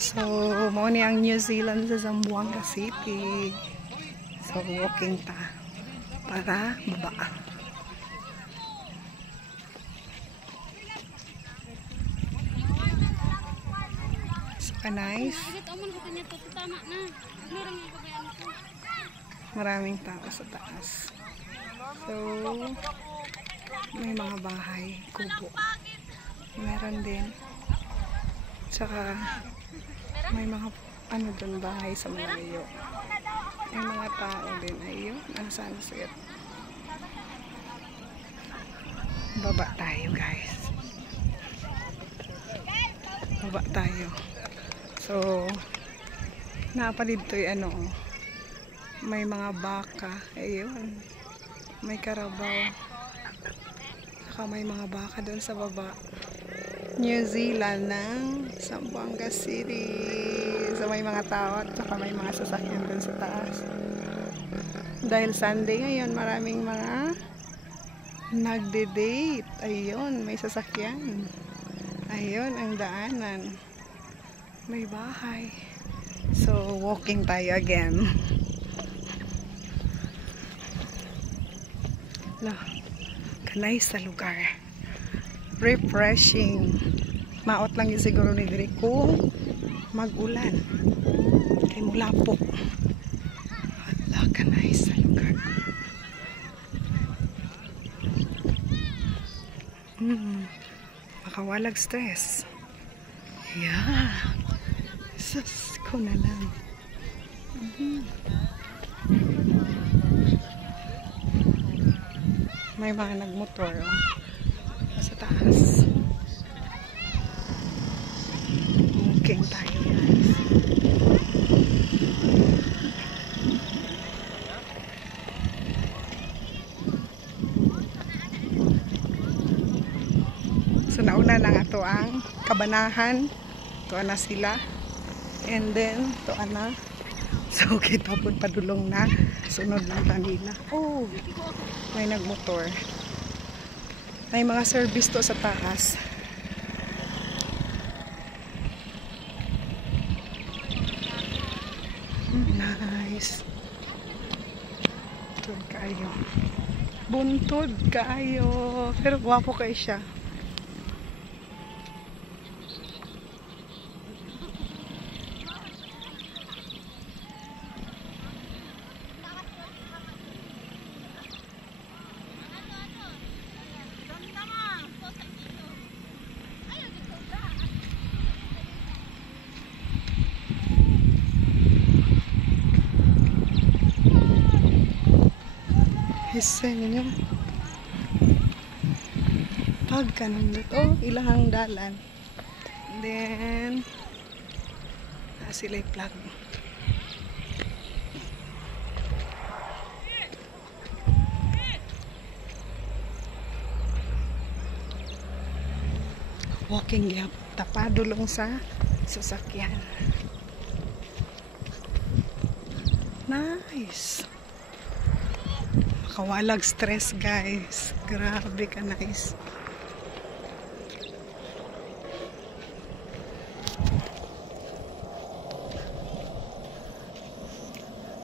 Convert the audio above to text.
So, mo ni ang New Zealand sa Zamboanga City. So, walking ta para baba. So, nice. Maraming tao sa taas. So, may mga bahay, kubo. Meron din. Tsaka, may mga ano dun bahay sa malayo. May mga tao din. Ayun, ang sunset. Baba tayo, guys. Baba tayo. So, napalit to'y ano, may mga baka. Ayun. May karabaw. Saka may mga baka doon sa baba. New Zealand ng Zamboanga City. So may mga tao at saka may mga sasakyan doon sa taas. Dahil Sunday ngayon, maraming mga nagde-date. Ayun, may sasakyan. Ayun, ang daanan. May bahay. So, walking tayo again. Kanay sa lugar. Refreshing. Maot lang yung siguro ni Diri kung mag-ulan. Kay mulapok. Hala, kanay sa lugar. Makawalag stress. Yeah. Sus ko na lang. May mga nagmotor sa taas. Walking tayo, guys. So nauna lang ato ang kabanahan. Tuwa na sila. And then tuwa na. So kita po padulong na. Sunod lang kanila. Oh, may nagmotor. May mga service to sa taas. Nice. Buntod kayo. Buntod kayo. Pero gwapo kayo siya. Hisenyo. Pag ganun dito, ilahang dalan. And then, sila i-plug. Walking gap. Tapadulong sa sasakyan. Nice. Makawalag stress, guys. Grabe ka, nice.